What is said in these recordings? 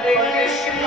কৃষ্ণ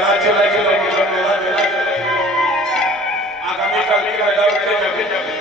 মেলা চলে গেল মেলা চলে গেল আগামীকালকে মেলা উঠে যাবে যাবে।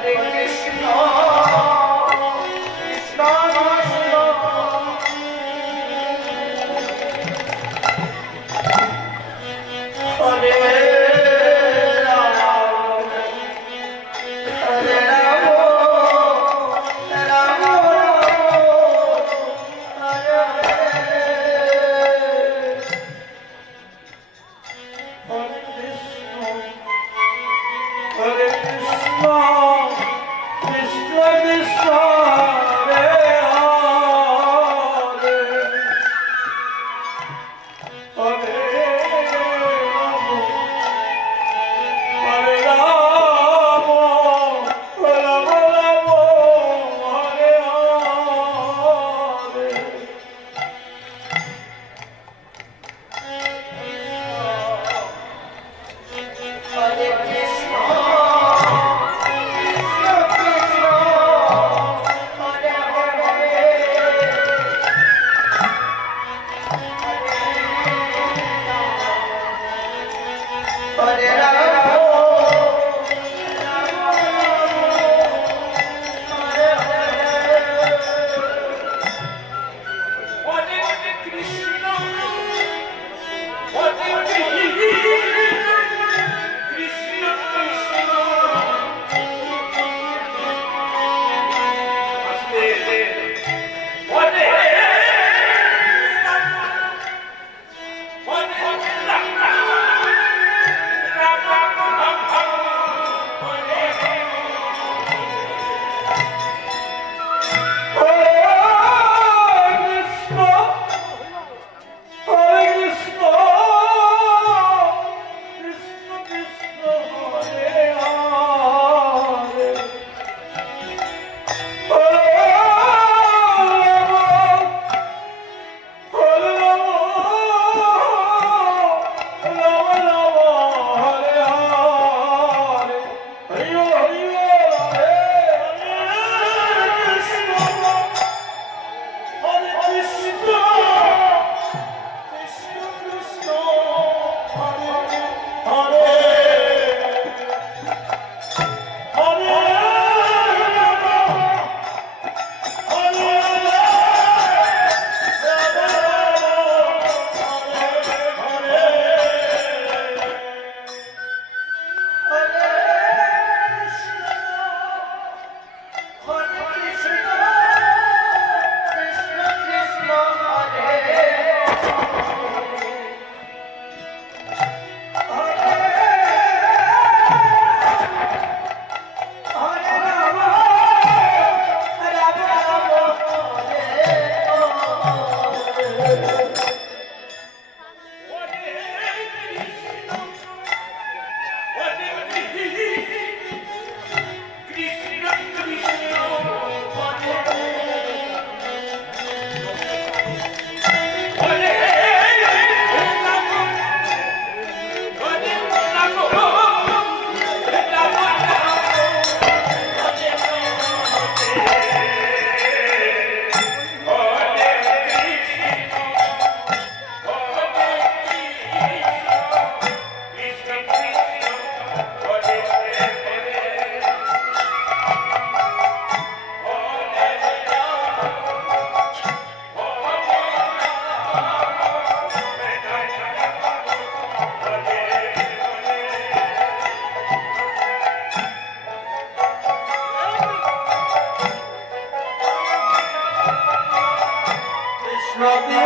কৃষ্ণ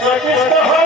কৃষ্ণ